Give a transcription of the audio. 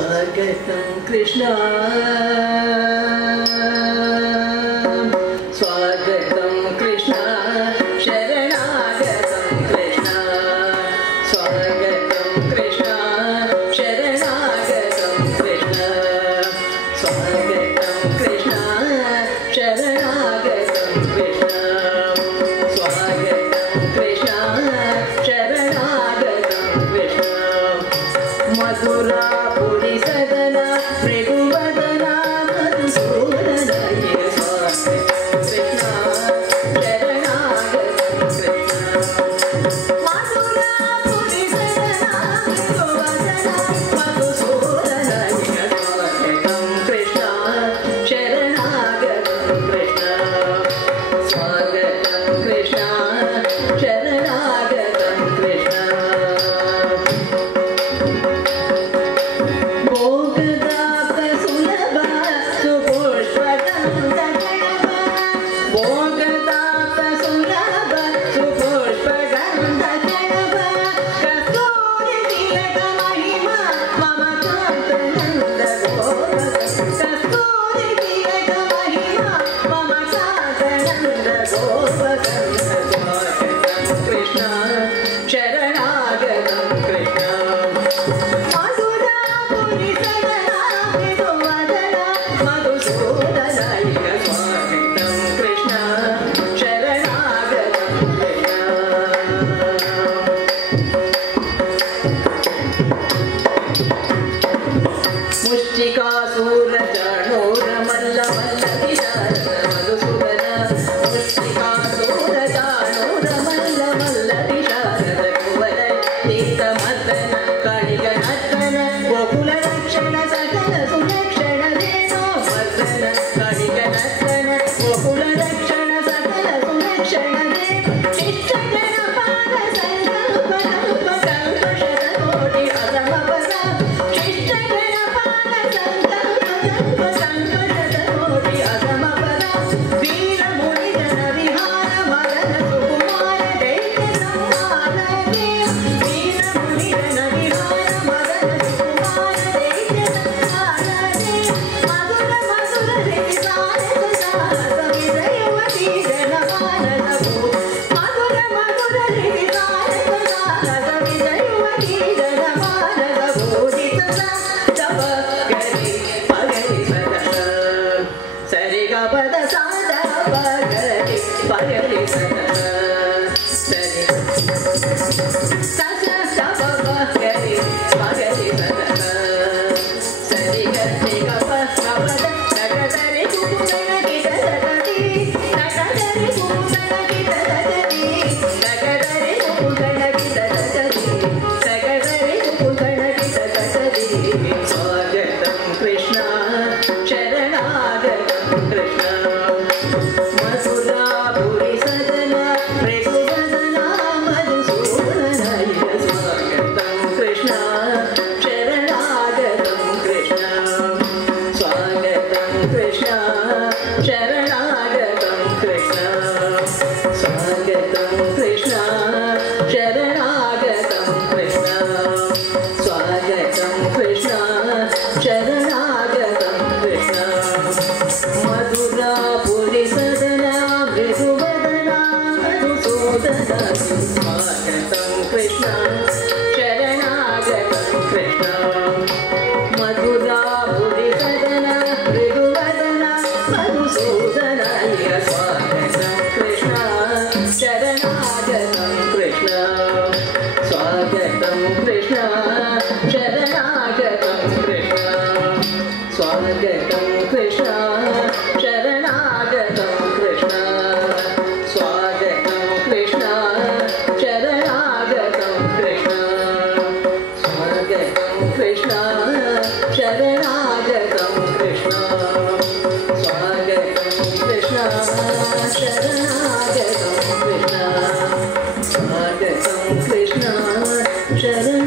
स्वागतं कृष्ण स्वागतं कृष्ण शरणागतं कृष्ण स्वागतं कृष्ण शरणागतं कृष्ण स्वागतं कृष्ण शरणागतं कृष्ण स्वागतं कृष्ण शरणागतं कृष्ण मधुरापुरी सदना मृदुवदना मधुसूदन स्वागतं कृष्ण शरणागतं कृष्ण मधुरापुरी सदना मृदुवदना मधुसूदन स्वागतं कृष्ण शरणागतं कृष्ण स्वागतं कृष्ण शरणागतं कृष्ण भोगदाप सुलभ सुपुष्पगन्ध भोगदाप सुलभ सुपुष्पगन्ध कस्तूरी तिलक महिमा मम कान्तनन्द कस्तूरी तिलक महिमा मम कान्तनन्द गोपगन्ध स्वागतं कृष्ण शरणागतं कृष्ण मधुरापुरी सदना मृदुवदना मधुसूदन स्वागतं कृष्ण शरणागतं कृष्ण मुष्टिकासूरचाणूरमल्लमल्लविशारद मधुसूदन मुष्टिकासूरचाणूरमल्लमल्लविशारद कुवल तीर्थमर्दन काಳಿಗನರ್ತನ ಗೋಕುಲರಕ್ಷಣ ಸಕಲ ಸುಲಕ್ಷಣ ದೇನೋ ಮರ್ದನ ಕಾಳಿಗನರ್ತನ ಗೋಕುಲರಕ್ಷಣ ಸಕಲ ಸುಲಕ್ಷಣ ದೇವ ಶಿಷ್ಟ ಜನಪಾಲ ಸಂಕಲ್ಪ ಕಲ್ಪ ಕಲ್ಪ ಶತಕೋಟಿ ಅಸಮಪದ ಶಿಷ್ಟ ಜನಪಾಲ ಸಂಕಲ್ಪ ಕಲ್ಪ ಕಲ್ಪ ಶತಕೋಟಿ ಅಸಮಪದ ವೀರ ಮುನಿ ಜನ ವಿಹಾರ ಮದನ ಸುಕುಮಾರ ದೈತ್ಯ ಸಂಹಾರ ದೇವ ವೀರ ಮುನಿ ಜನ ವಿಹಾರ ಮದನ ಸುಕುಮಾರ ದೈತ್ಯ ಸಂಹಾರ ದೇವ ಮಧುರ ಮಧುರ ರೇಸಾರಸ ಸಾಹಸ ವಿಜಯವತಿ ಜನಮಾನಸವು ಮಧುರ ಮಧುರ ರೇಸಾರಸ ಸಾಹಸ ವಿಜಯವತಿ ಜನಮಾನಸವು ಜಿತ ತಪ ಗರಿ ಪಗರಿ ಸದನ ಸರಿ ಗಪದ ಸಾದ ಪಗರಿ ಪಗರಿ ಸದನ ಸರಿ ಸಸ ತಪ ಪಗರಿ ಪಗರಿ ಸದನ ಸರಿ ಗರಿ ಗಪ ಗಪದ ನಗದರಿ ಕುಕುಮನ ಗಿಡ ಸಗದಿ ನಗದರಿ ಕುಕುಮನ ಗಿಡ ಸಗದಿ ನಗದರಿ ಕುಕುಮನ ಗಿಡ ಸಗದಿ ನಗದರಿ ಕುಕುಮನ ಗಿಡ ಸಗದಿ ಸ್ವಾಗತಂ ಕೃಷ್ಣ ಶರಣಾಗತಂ ಕೃಷ್ಣ ಮಧುರಾಪುರಿ ಸದನ ಮೃದುವದನ ಮಧುಸೂದನ ಸ್ವಾಗತಂ ಕೃಷ್ಣ ಶರಣಾಗತಂ ಕೃಷ್ಣ ಸ್ವಾಗತಂ ಕೃಷ್ಣ ಶರಣಾಗತಂ ಕೃಷ್ಣ ಸ್ವಾಗತಂ ಕೃಷ್ಣ ಶರಣಾಗತಂ ಕೃಷ್ಣ ಸ್ವಾಗತಂ ಕೃಷ್ಣ ಶರಣಾಗತಂ ಕೃಷ್ಣ ಮಧುರಾಪುರಿ ಸದನ ಮೃದುವದನ ಮಧುಸೂದನ ಸ್ವಾಗತಂ ಕೃಷ್ಣ ಶರಣಾಗತಂ ಕೃಷ್ಣ ಮಧುರಾಪುರಿ ಸದನ ಮೃದುವದನ ಮಧುಸೂದನ ಸ್ವಾಗತಂ ಕೃಷ್ಣ ಶರಣಾಗತಂ ಕೃಷ್ಣ ಸ್ವಾಗತಂ ಕೃಷ್ಣ ಶರಣಾಗತಂ ಕೃಷ್ಣ ಸ್ವಾಗತಂ ಕೃಷ್ಣ ಶರಣಾಗತಂ ಕೃಷ್ಣ ಸ್ವಾಗತಂ ಕೃಷ್ಣ ಶರಣಾಗತಂ ಕೃಷ್ಣ ಸ್ವಾಗತಂ ಕೃಷ್ಣ ಶರಣಾಗತಂ ಕೃಷ್ಣ ಸ್ವಾಗತಂ ಕೃಷ್ಣ ಶರಣಾಗತಂ ಕೃಷ್ಣ ಸ್ವಾಗತಂ ಕೃಷ್ಣ ಶರಣ